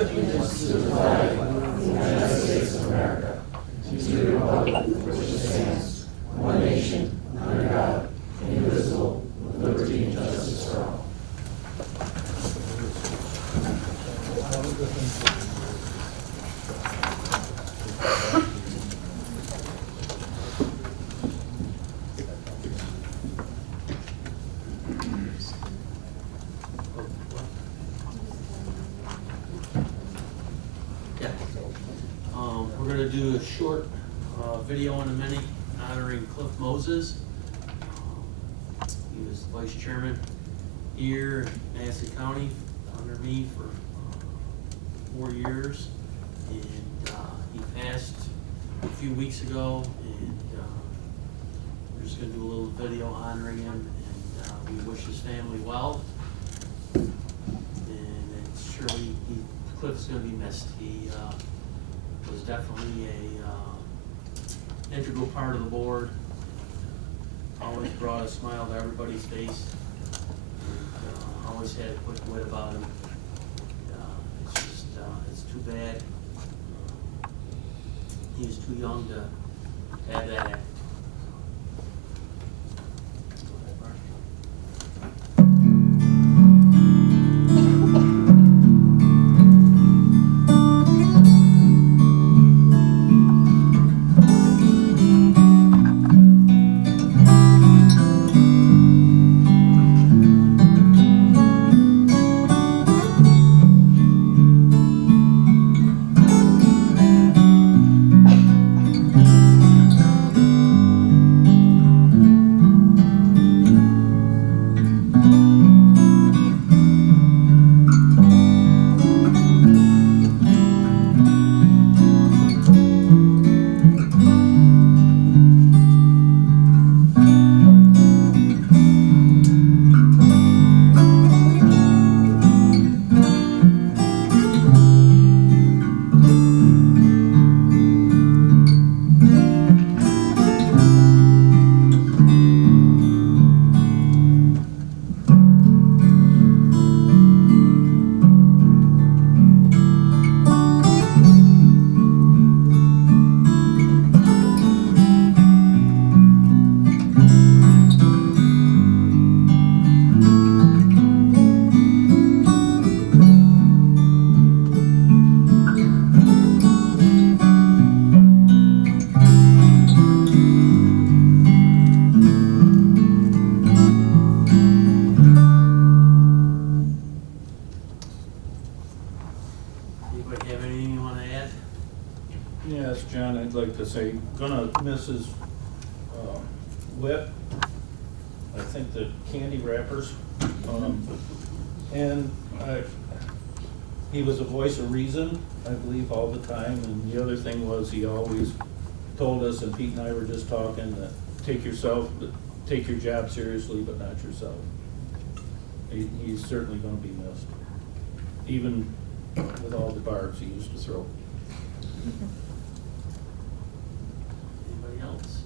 allegiance to the flag of the United States of America, to the republic for which it stands, one nation, under God, indivisible, with liberty and justice for all. We're going to do a short video in a minute honoring Cliff Moses. He was vice chairman here in Madison County under me for 4 years, and he passed a few weeks ago, and we're just going to do a little video honoring him, and we wish his family well, and it's surely Cliff's going to be missed. He was definitely a integral part of the board. Always brought a smile to everybody's face. And, always had a quick wit about him. It's just it's too bad. He was too young to have that attitude. Yes, John, I'd like to say, gonna miss his wit. I think the candy wrappers. And he was a voice of reason, I believe, all the time. And the other thing was he always told us, and Pete and I were just talking, that take your job seriously, but not yourself. He's certainly gonna be missed, even with all the barbs he used to throw. Anybody else?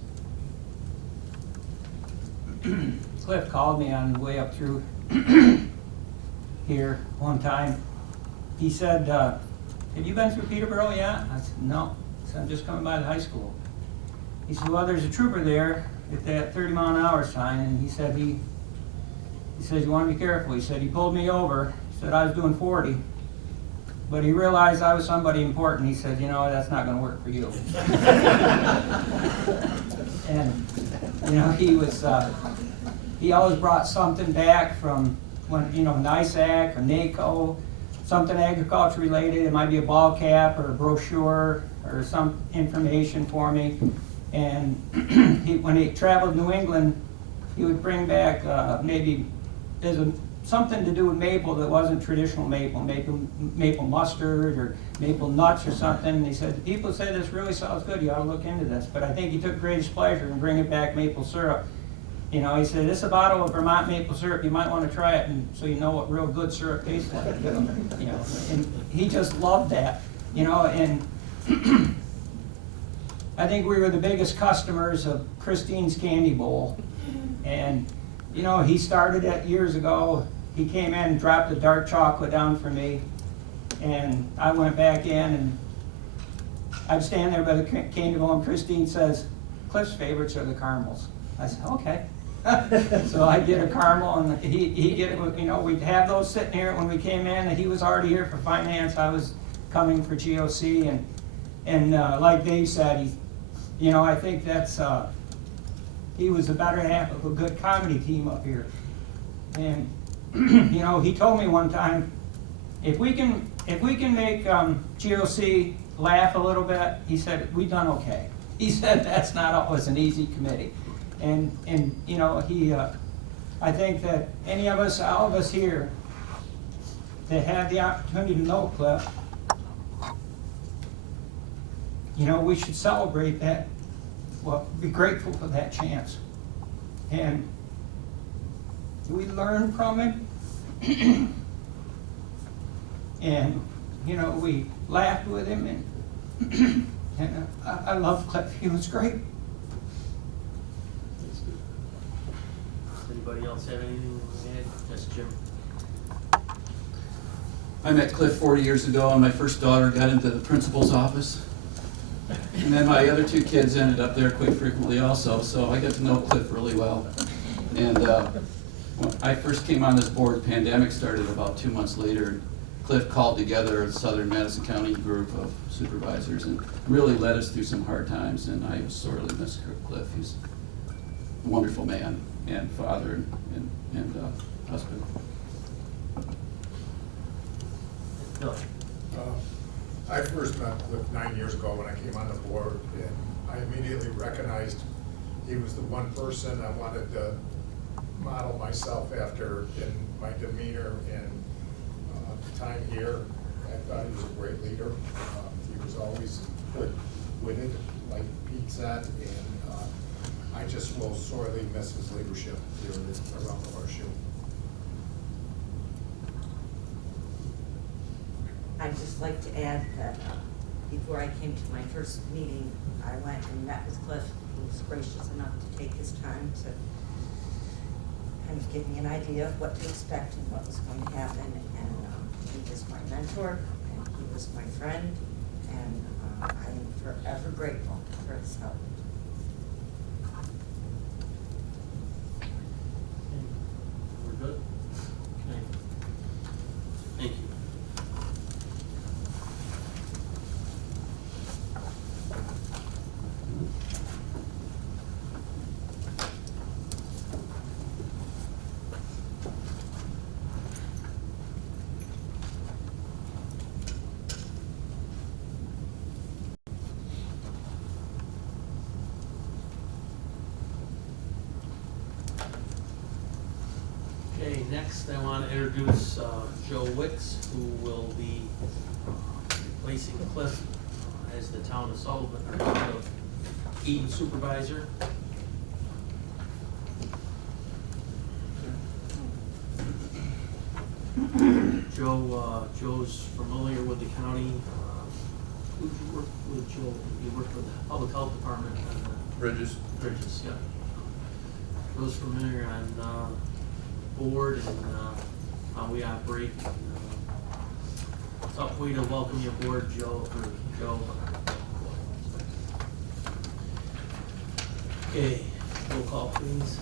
Cliff called me on the way up through here one time. He said, have you been through Peterborough yet? I said, no. He said, I'm just coming by the high school. He said, well, there's a trooper there at that 30-mile-an-hour sign, and he said, he says, you want to be careful. He said, he pulled me over. He said, I was doing 40. But he realized I was somebody important. He said, you know, that's not going to work for you. And, you know, he always brought something back from when, you know, NISAC or NACO, something agriculture related. It might be a ball cap or a brochure or some information for me. And when he traveled New England, he would bring back maybe something to do with maple that wasn't traditional maple mustard or maple nuts or something. And he said, people say this really sounds good, you ought to look into this. But I think he took greatest pleasure in bringing back maple syrup. You know, he said, this is a bottle of Vermont maple syrup, you might want to try it, and so you know what real good syrup tastes like. You know, and he just loved that. You know, and I think we were the biggest customers of Christine's Candy Bowl. And, you know, he started it years ago, he came in and dropped the dark chocolate down for me, and I went back in, and I'm standing there by the table, and Christine says, Cliff's favorites are the caramels. I said, okay. So I get a caramel, and he get it, you know, we'd have those sitting here when we came in, and he was already here for finance, I was coming for GOC, and like Dave said, you know, I think that's, he was the better half of a good comedy team up here. And, you know, he told me one time, if we can make GOC laugh a little bit, he said, we done okay. He said that's not always an easy committee. And you know, I think that any of us, all of us here, that had the opportunity to know Cliff, you know, we should celebrate that, well, be grateful for that chance. And we learn from him. And, you know, we laughed with him, and, and I love Cliff. He was great. That's good. Does anybody else have anything to add? That's Jim. I met Cliff 40 years ago, and my first daughter got into the principal's office. And then my other two kids ended up there quite frequently also, so I got to know Cliff really well. And when I first came on this board, the pandemic started about 2 months later. Cliff called together a Southern Madison County group of supervisors and really led us through some hard times, and I sorely miss Cliff. He's a wonderful man and father and husband. Bill. I first met Cliff 9 years ago when I came on the board, and I immediately recognized he was the one person I wanted to model myself after in my demeanor and time here. I thought he was a great leader. He was always quick-witted, like Pete said, and I just will sorely miss his leadership here around the horseshoe. I'd just like to add that before I came to my first meeting, I went and met with Cliff. He was gracious enough to take his time to kind of give me an idea of what to expect and what was going to happen. And he was my mentor, and he was my friend, and I am forever grateful for his help. We're good? Okay. Thank you. Okay, next I want to introduce Joe Wicks, who will be replacing Cliff as the town of Sullivan, or town of Eden supervisor. Joe's familiar with the county. Who'd you work with, Joe? You worked with the public health department on the Bridges. Bridges, yeah. Joe's familiar on board and how we operate. Tough way to welcome you aboard, Joe. Okay, roll call, please.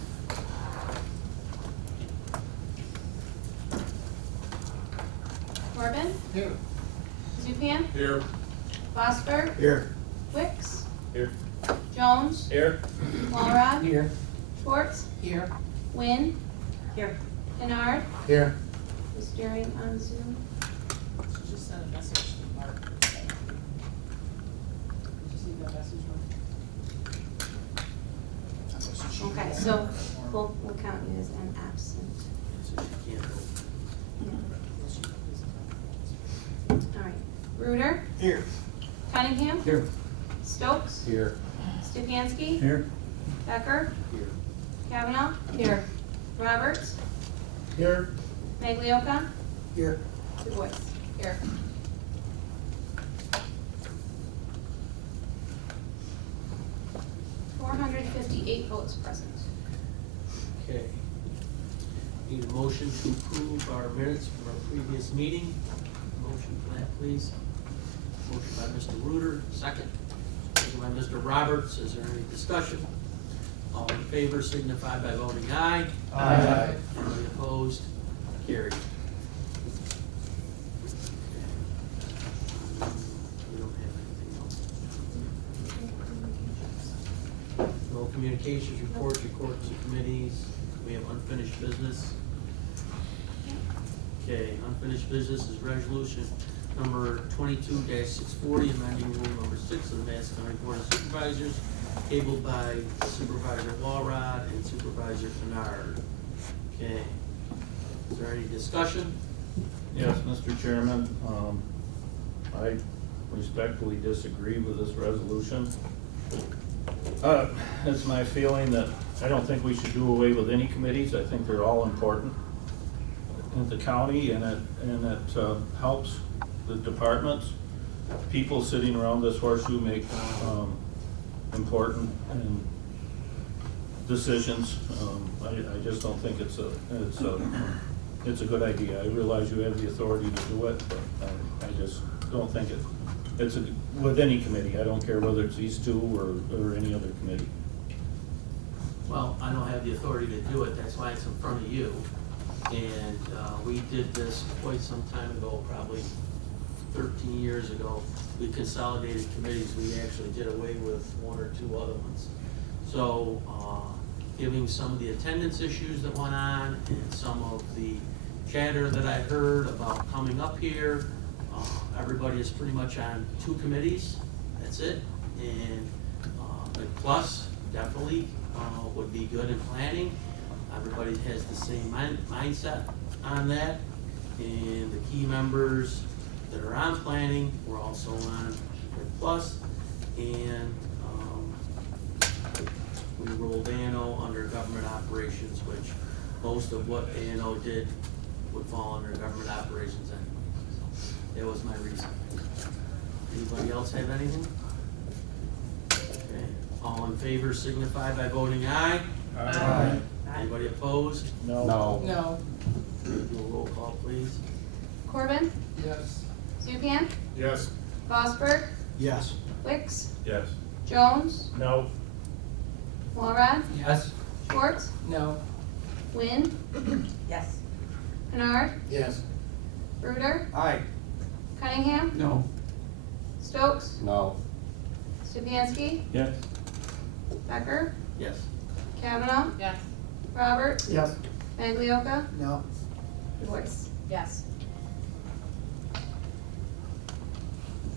Corbin, Here. Zupan, Here. Vosper, Here. Wicks, Here. Jones, Here. Walrod, Here. Schwartz, Here. Wynn, Here. Kennard, Here. who's during on Zoom. She just sent a message to Mark. Did you see that message, Mark? Okay, so we'll count you as an absent. So she can't vote. All right, Ruder, Here. Cunningham, Here. Stokes, Here. Stefanski, Here. Becker, Here. Kavanaugh, here, Roberts, Here. Maglioka, Here. Du Bois, here. .458 votes present. Okay. Need a motion to approve our minutes from our previous meeting. Motion for that, please. Motion by Mr. Reuter, second. Second by Mr. Roberts. Is there any discussion? All in favor signify by voting aye. Aye. Anybody opposed? Carried. We don't have anything else. No communications, reports, reports of committees. We have unfinished business. Okay, unfinished business is resolution number 22-640, amending rule number 6 of the Madison County Board of Supervisors, tabled by Supervisor Walrod and Supervisor Kennard. Okay, is there any discussion? Yes, Mr. Chairman, I respectfully disagree with this resolution. It's my feeling that I don't think we should do away with any committees. I think they're all important in the county, and it helps the departments. People sitting around this horseshoe make important decisions. I just don't think it's a good idea. I realize you have the authority to do it, but I just don't think it's with any committee. I don't care whether it's these two or any other committee. Well, I don't have the authority to do it, that's why it's in front of you. And we did this quite some time ago, probably 13 years ago. We consolidated committees, we actually did away with one or two other ones. So, giving some of the attendance issues that went on and some of the chatter that I heard about coming up here, everybody is pretty much on 2 committees, that's it. And the plus definitely would be good in planning. Everybody has the same mindset on that. And the key members that are on planning, we're also on plus. And we rolled A&O under government operations, which most of what A&O did would fall under government operations anyway. So that was my reason. Anybody else have anything? Okay. All in favor signify by voting aye. Aye. Anybody opposed? No. No. Do a roll call, please. Corbin, Yes. Zupan, Yes. Fosberg, Yes. Wicks, Yes. Jones, No. Walrod, Yes. Schwartz, No. Wynn, Yes. Kennard, Yes. Reuter, Aye. Cunningham, No. Stokes, No. Stupiansky, Yes. Becker, Yes. Kavanaugh, Yes. Roberts, Yes. Maglioka, No. Voice. Yes.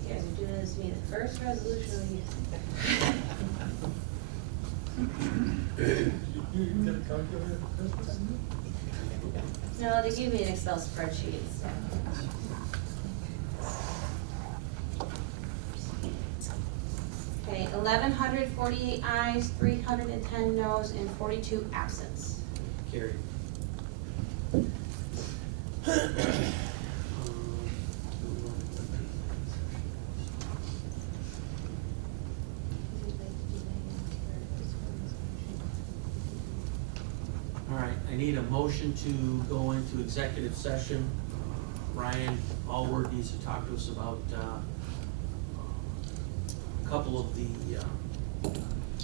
You guys are doing this to me the first resolution No, they gave me an Excel spreadsheet, so. Okay, 1,148 ayes, 310 noes, and 42 absents. Carried. All right, I need a motion to go into executive session. Ryan Allward needs to talk to us about a couple of the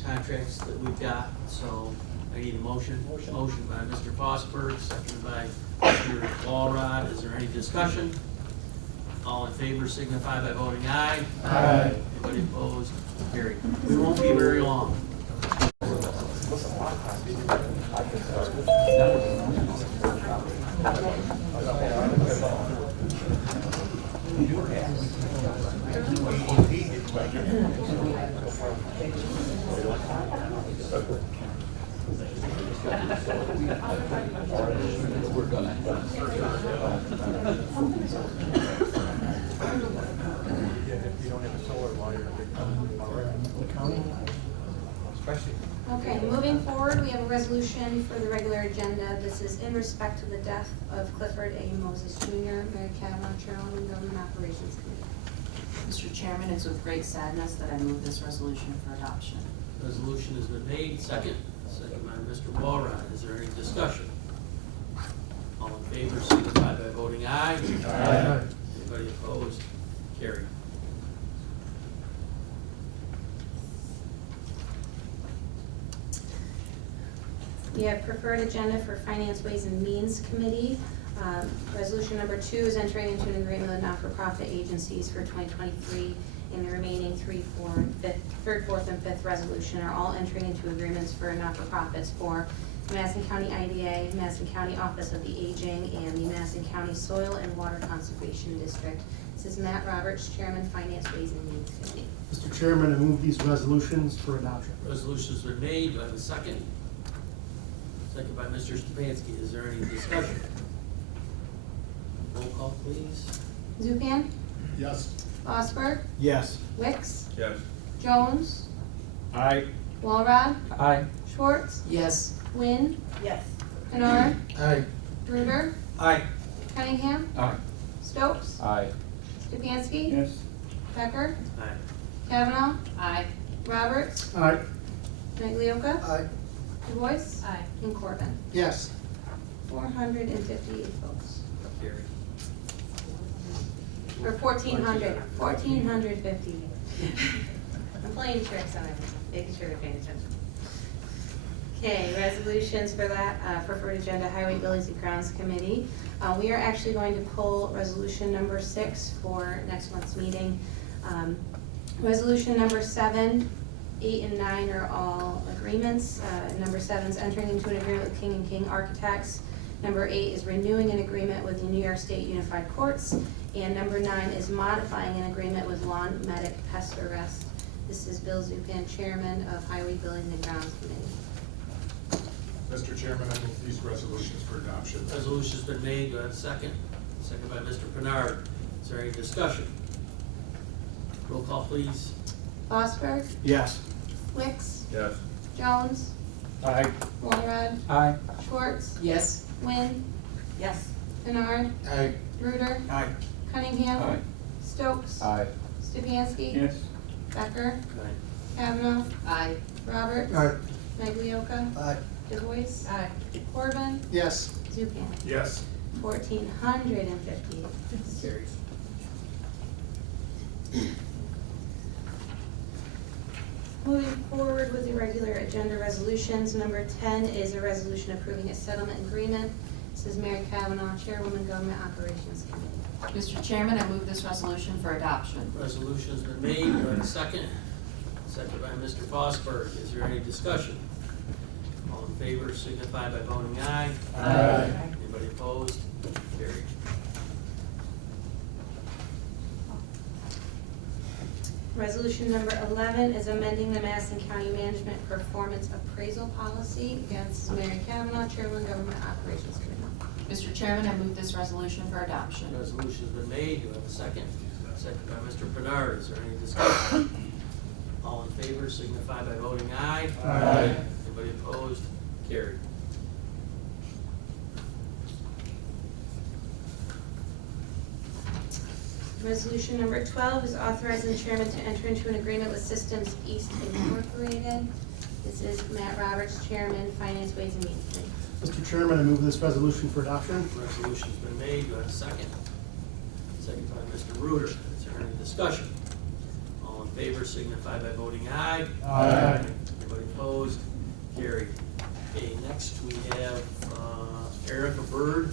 contracts that we've got, so I need a motion. Motion by Mr. Fosberg, seconded by Mr. Walrod. Is there any discussion? All in favor signify by voting aye. Aye. Anybody opposed? Carried. We won't be very long. Okay, moving forward, we have a resolution for the regular agenda. This is in respect to the death of Clifford A. Moses Jr., Mary Kavanaugh, Chairwoman of Government Operations Committee. Mr. Chairman, it's with great sadness that I move this resolution for adoption. Resolution has been made, second by Mr. Walrod. Is there any discussion? favor signify by voting aye. Aye. Anybody opposed? Carried. We have preferred agenda for Finance, Ways and Means Committee. Resolution number 2 is entering into an agreement with not-for-profit agencies for 2023, and the remaining third, fourth, and fifth resolution are all entering into agreements for not-for-profits for the Madison County IDA, Madison County Office of the Aging, and the Madison County Soil and Water Conservation District. This is Matt Roberts, Chairman, Finance, Ways and Means Committee. Mr. Chairman, I move these resolutions for adoption. Resolution's been made. Do I have a second? Second by Mr. Stefanski. Is there any discussion? Roll call, please. Zupan? Yes. Osberg? Yes. Wicks? Yes. Jones? Aye. Walrod? Aye. Schwartz? Yes. Wynn? Yes. Kennard? Aye. Bruder? Aye. Cunningham? Aye. Stokes? Aye. Stefanski? Yes. Becker? Aye. Kavanaugh? Aye. Roberts? Aye. Maglioka? Aye. Du Bois? Aye. And Corbin. Yes. 458 votes. Carried. Or 1,400. 1,450. I'm playing tricks on everyone, making sure they're paying attention. Okay, resolutions for that preferred agenda, Highway, Buildings, and Grounds Committee. We are actually going to pull resolution number 6 for next month's meeting. Resolution number 7, 8, and 9 are all agreements. Number 7 is entering into an agreement with King & King Architects. Number 8 is renewing an agreement with the New York State Unified Courts. And number 9 is modifying an agreement with Lawn Medic Pest Arrest. This is Bill Zupan, Chairman of Highway, Buildings, and Grounds Committee. Mr. Chairman, I move these resolutions for adoption. Resolution's been made. Do I have a second? Second by Mr. Bernard. Is there any discussion? Roll call, please. Osberg? Yes. Wicks? Yes. Jones? Aye. Walrod? Aye. Schwartz? Yes. Wynn? Yes. Kennard? Aye. Bruder? Aye. Cunningham? Aye. Stokes? Aye. Stefanski? Yes. Becker? Aye. Kavanaugh? Aye. Roberts? Aye. Maglioka? Aye. Du Bois? Aye. Corbin? Yes. Zupan? Yes. 1,450. Carried. Moving forward with the regular agenda resolutions, number 10 is a resolution approving a settlement agreement. This is Mary Kavanaugh, Chairwoman, Government Operations Committee. Mr. Chairman, I move this resolution for adoption. Resolution's been made. Do I have a second? Second by Mr. Fosberg. Is there any discussion? All in favor signify by voting aye. Aye. Anybody opposed? Carried. Resolution number 11 is amending the Madison County Management Performance Appraisal Policy. Again, this is Mary Kavanaugh, Chairwoman, Government Operations Committee. Mr. Chairman, I move this resolution for adoption. Resolution's been made. Do I have a second? Second by Mr. Bernard. Is there any discussion? All in favor signify by voting aye. Aye. Anybody opposed? Carried. Resolution number 12 is authorizing the chairman to enter into an agreement with Systems East Incorporated. This is Matt Roberts, Chairman, Finance, Ways and Means Committee. Mr. Chairman, I move this resolution for adoption. Resolution's been made. Do I have a second? Second by Mr. Bruder. Is there any discussion? All in favor signify by voting aye. Aye. Anybody opposed? Carried. Okay, next we have Erica Bird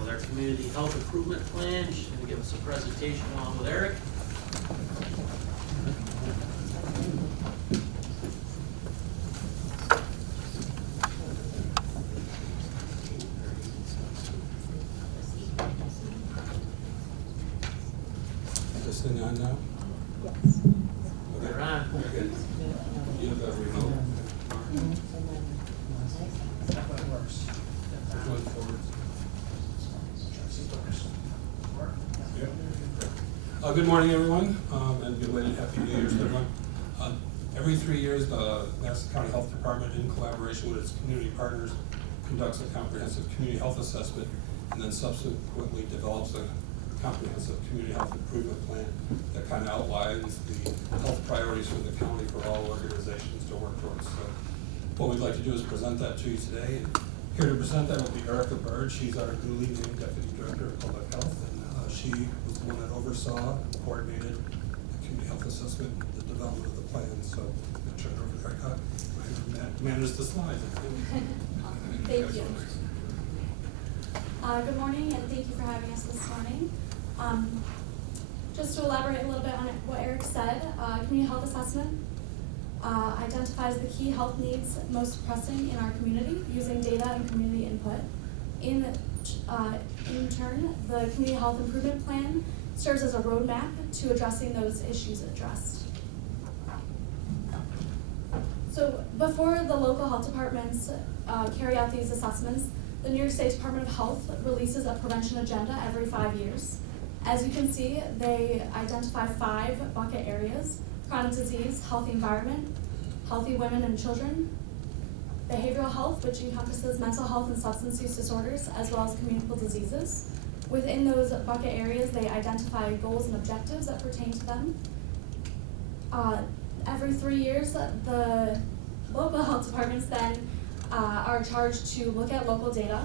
with our Community Health Improvement Plan. She's going to give us a presentation along with Eric. This thing on now? You're on. Okay. You have that remote. Going forward. Yeah. Good morning, everyone, and belated Happy New Year's to everyone. Every 3 years, the Madison County Health Department, in collaboration with its community partners, conducts a comprehensive community health assessment and then subsequently develops a comprehensive community health improvement plan that kind of outlines the health priorities for the county for all organizations to work towards. So what we'd like to do is present that to you today and Here to present that will be Erica Bird. She's our newly named Deputy Director of Public Health, and she was the one that oversaw and coordinated the community health assessment, the development of the plan. So I'm going to turn it over to Erica. I managed the slides. Thank you. Good morning, and thank you for having us this morning. Just to elaborate a little bit on what Eric said, community health assessment identifies the key health needs most pressing in our community using data and community input. In turn, the community health improvement plan serves as a roadmap to addressing those issues addressed. So before the local health departments carry out these assessments, the New York State Department of Health releases a prevention agenda every 5 years. As you can see, they identify 5 bucket areas: chronic disease, healthy environment, healthy women and children, behavioral health, which encompasses mental health and substance use disorders, as well as communicable diseases. Within those bucket areas, they identify goals and objectives that pertain to them. Every 3 years, the local health departments then are charged to look at local data,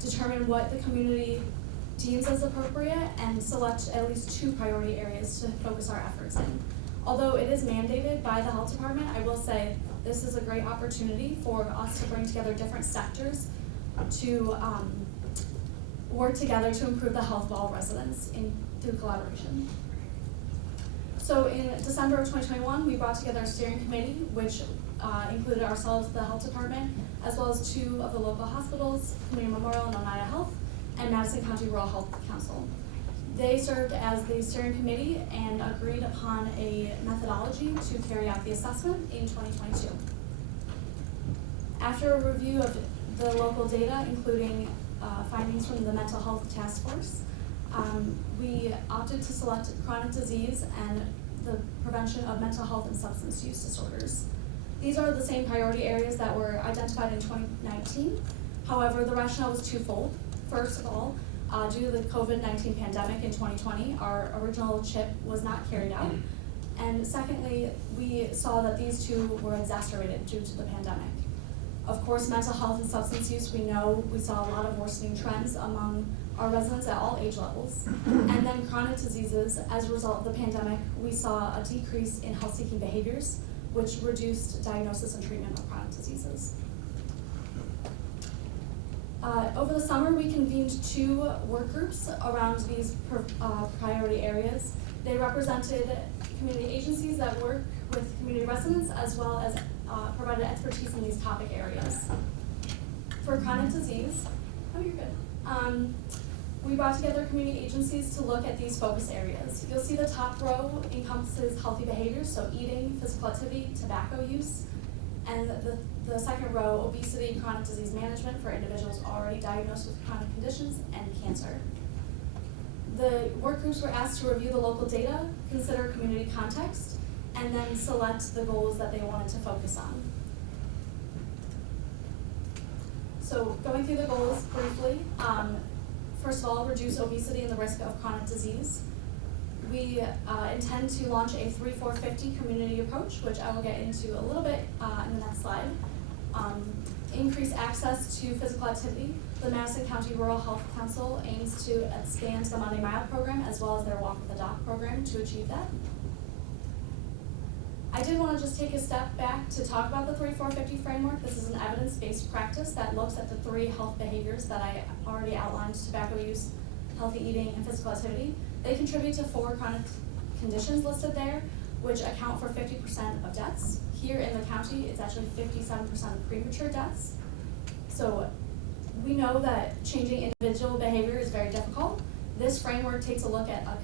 determine what the community deems as appropriate, and select at least 2 priority areas to focus our efforts in. Although it is mandated by the health department, I will say this is a great opportunity for us to bring together different sectors to work together to improve the health of all residents through collaboration. So in December of 2021, we brought together a steering committee, which included ourselves, the health department, as well as 2 of the local hospitals, Community Memorial and Oneida Health, and Madison County Rural Health Council. They served as the steering committee and agreed upon a methodology to carry out the assessment in 2022. After a review of the local data, including findings from the Mental Health Task Force, we opted to select chronic disease and the prevention of mental health and substance use disorders. These are the same priority areas that were identified in 2019. However, the rationale was twofold. First of all, due to the COVID-19 pandemic in 2020, our original CHIP was not carried out. And secondly, we saw that these 2 were exacerbated due to the pandemic. Of course, mental health and substance use, we saw a lot of worsening trends among our residents at all age levels. And then chronic diseases, as a result of the pandemic, we saw a decrease in health-seeking behaviors, which reduced diagnosis and treatment of chronic diseases. Over the summer, we convened 2 work groups around these priority areas. They represented community agencies that work with community residents, as well as provided expertise in these topic areas. For chronic disease, you're good. We brought together community agencies to look at these focus areas. You'll see the top row encompasses healthy behaviors, so eating, physical activity, tobacco use, and the second row, obesity, chronic disease management for individuals already diagnosed with chronic conditions, and cancer. The work groups were asked to review the local data, consider community context, and then select the goals that they wanted to focus on. So going through the goals briefly, first of all, reduce obesity and the risk of chronic disease. We intend to launch a 3-4-50 community approach, which I will get into a little bit in the next slide. Increase access to physical activity. The Madison County Rural Health Council aims to expand the Monday Mile program as well as their Walk with the Doc program to achieve that. I did want to just take a step back to talk about the 3-4-50 framework. This is an evidence-based practice that looks at the 3 health behaviors that I already outlined: tobacco use, healthy eating, and physical activity. They contribute to 4 chronic conditions listed there, which account for 50% of deaths. Here in the county, it's actually 57% of premature deaths. So we know that changing individual behavior is very difficult. This framework takes a look at a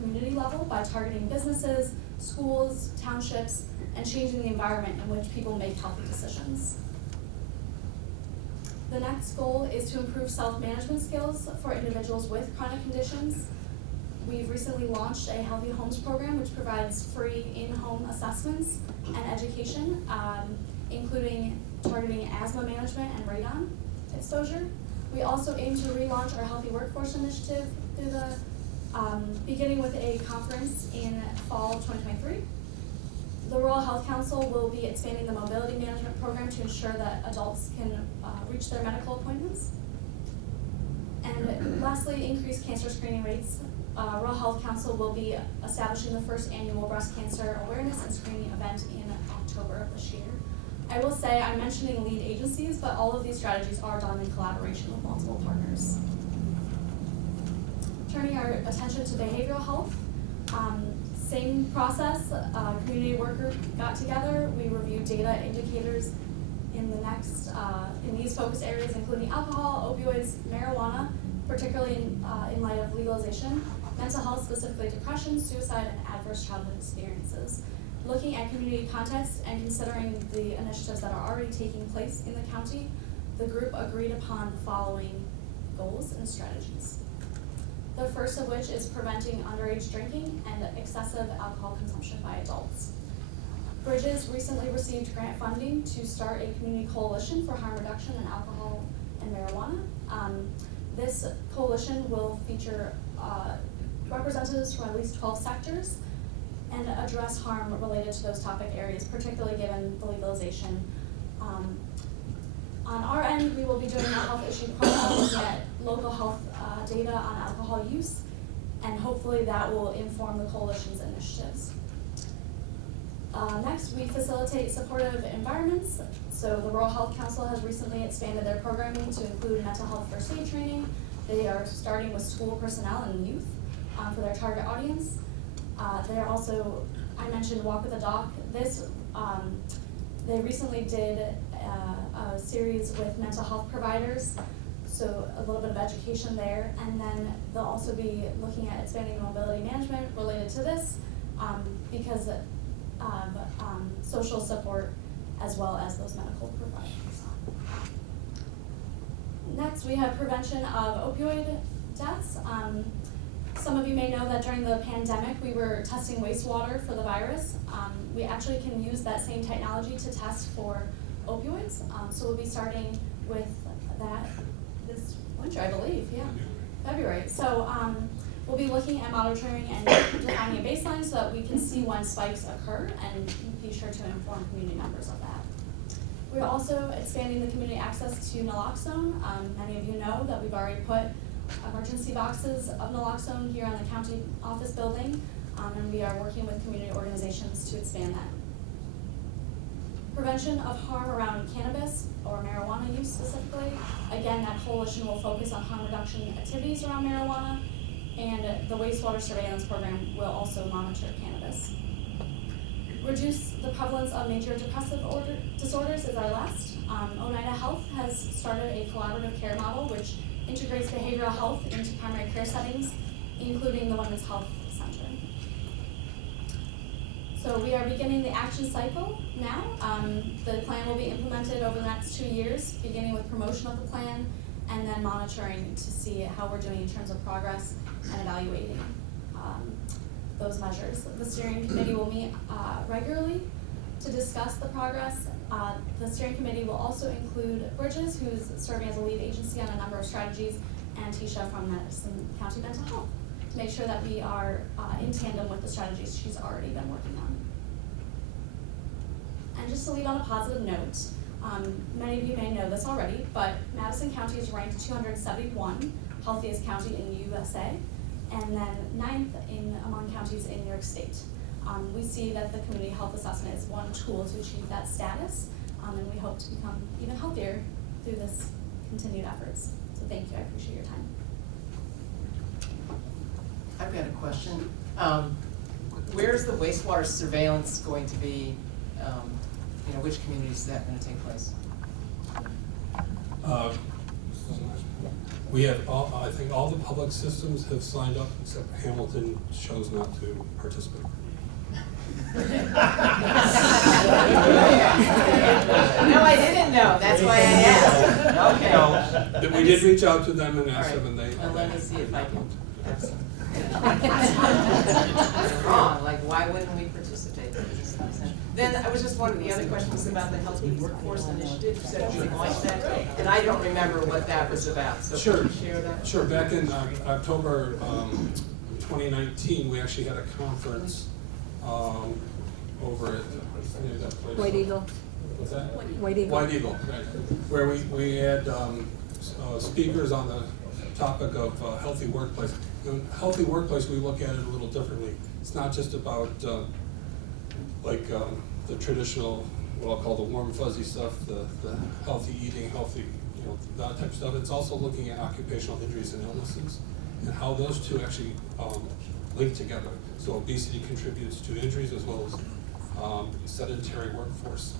community level by targeting businesses, schools, townships, and changing the environment in which people make healthy decisions. The next goal is to improve self-management skills for individuals with chronic conditions. We've recently launched a Healthy Homes program, which provides free in-home assessments and education, including targeting asthma management and radon exposure. We also aim to relaunch our Healthy Workforce Initiative through the beginning with a conference in fall of 2023. The Rural Health Council will be expanding the mobility management program to ensure that adults can reach their medical appointments. And lastly, increase cancer screening rates. Rural Health Council will be establishing the first annual breast cancer awareness and screening event in October of this year. I will say I'm mentioning lead agencies, but all of these strategies are done in collaboration with multiple partners. Turning our attention to behavioral health, same process, community worker got together, we reviewed data indicators in these focus areas, including alcohol, opioids, marijuana, particularly in light of legalization, mental health, specifically depression, suicide, and adverse childhood experiences. Looking at community context and considering the initiatives that are already taking place in the county, the group agreed upon the following goals and strategies. The first of which is preventing underage drinking and excessive alcohol consumption by adults. Bridges recently received grant funding to start a community coalition for harm reduction in alcohol and marijuana. This coalition will feature representatives from at least 12 sectors and address harm related to those topic areas, particularly given the legalization. On our end, we will be doing a health issue profile, looking at local health data on alcohol use, and hopefully that will inform the coalition's initiatives. Next, we facilitate supportive environments. So the Rural Health Council has recently expanded their programming to include mental health first aid training. They are starting with school personnel and youth for their target audience. They're also, I mentioned Walk with a Doc. They recently did a series with mental health providers, so a little bit of education there. And then they'll also be looking at expanding the mobility management related to this because of social support as well as those medical providers. Next, we have prevention of opioid deaths. Some of you may know that during the pandemic, we were testing wastewater for the virus. We actually can use that same technology to test for opioids. So we'll be starting with that this winter, I believe, yeah, February. So we'll be looking at monitoring and defining a baseline so that we can see when spikes occur and be sure to inform community members of that. We're also expanding the community access to naloxone. Many of you know that we've already put emergency boxes of naloxone here on the county office building, and we are working with community organizations to expand that. Prevention of harm around cannabis or marijuana use specifically. Again, that coalition will focus on harm reduction activities around marijuana, and the wastewater surveillance program will also monitor cannabis. Reduce the prevalence of major depressive disorders is our last. Oneida Health has started a collaborative care model which integrates behavioral health into primary care settings, including the Women's Health Center. So we are beginning the action cycle now. The plan will be implemented over the next 2 years, beginning with promotion of the plan and then monitoring to see how we're doing in terms of progress and evaluating those measures. The steering committee will meet regularly to discuss the progress. The steering committee will also include Bridges, who's serving as a lead agency on a number of strategies, and Tisha from Madison County Mental Health, to make sure that we are in tandem with the strategies she's already been working on. And just to leave on a positive note, many of you may know this already, but Madison County is ranked 271 healthiest county in the USA, and then 9th among counties in New York State. We see that the community health assessment is one tool to achieve that status, and we hope to become even healthier through this continued efforts. So thank you, I appreciate your time. I've got a question. Where's the wastewater surveillance going to be? Which communities is that going to take place? We have I think all the public systems have signed up except Hamilton chose not to participate. No, I didn't know. That's why I asked. Okay. We did reach out to them and asked them, and they. Well, let me see if I can have some. Wrong. Like, why wouldn't we participate? Then I was just wondering, the other question was about the Healthy Workforce Initiative. You said you launched that, and I don't remember what that was about. So sure. Can you share that? Sure. Back in October 2019, we actually had a conference over at, any of that place. White Eagle. What's that? White Eagle. White Eagle, right, where we had speakers on the topic of healthy workplace. In healthy workplace, we look at it a little differently. It's not just about the traditional, what I'll call the warm fuzzy stuff, the healthy eating, healthy, that type of stuff. It's also looking at occupational injuries and illnesses and how those two actually link together. So obesity contributes to injuries as well as sedentary workforce.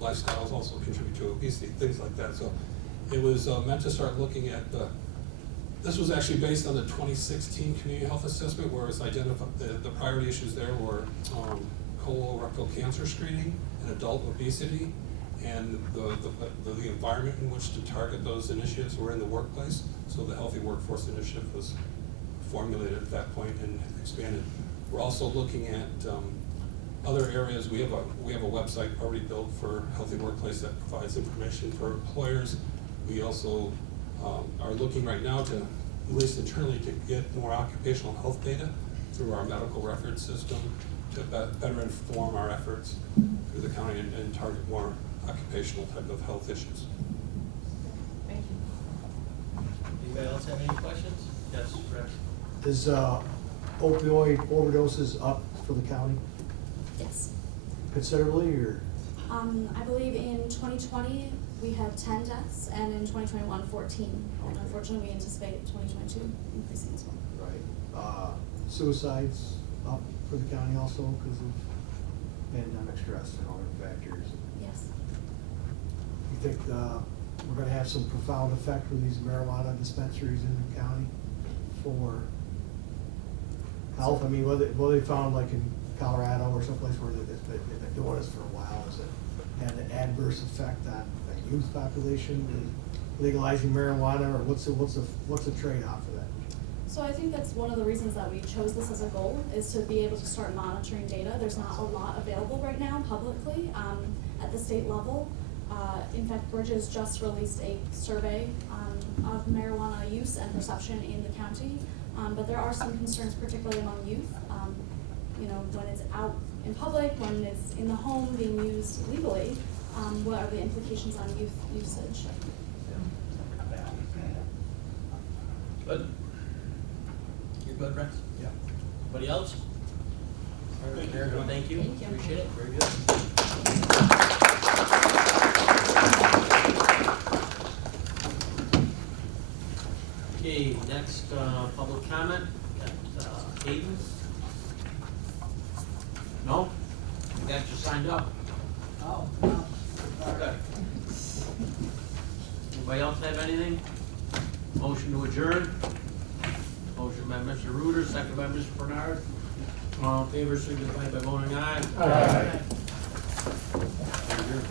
Lifestyles also contribute to obesity, things like that. So it was meant to start looking at this was actually based on the 2016 Community Health Assessment, where it's identified, the priority issues there were colorectal cancer screening and adult obesity, and the environment in which to target those initiatives were in the workplace. So the Healthy Workforce Initiative was formulated at that point and expanded. We're also looking at other areas. We have a website already built for Healthy Workplace that provides information for employers. We also are looking right now to, at least internally, to get more occupational health data through our medical records system to better inform our efforts through the county and target more occupational type of health issues. Thank you. Anybody else have any questions? Yes, Rex. Is opioid overdoses up for the county Yes. considerably, or? I believe in 2020, we had 10 deaths, and in 2021, 14. And unfortunately, we anticipate 2022 increasing as well. Right. Suicides up for the county also because of pandemic stress and other factors. Yes. You think we're gonna have some profound effect with these marijuana dispensaries in the county for health? I mean, what they found like in Colorado or someplace where they've been doing this for a while, is it had an adverse effect on the youth population with legalizing marijuana, or what's the trade-off for that? So I think that's one of the reasons that we chose this as a goal, is to be able to start monitoring data. There's not a lot available right now publicly at the state level. In fact, Bridges just released a survey of marijuana use and perception in the county, but there are some concerns, particularly among youth. When it's out in public, when it's in the home being used legally, what are the implications on youth usage? Good. You're good, Rex? Yeah. Anybody else? All right, very good. Thank you. Thank you. Appreciate it. Very good. Okay, next, public comment. Got, Hayden? No? Got you signed up. Oh, no. Okay. Anybody else have anything? Motion to adjourn? Motion by Mr. Reuter, second by Mr. Bernard. All in favor, signify by voting aye. Aye. Adjourn.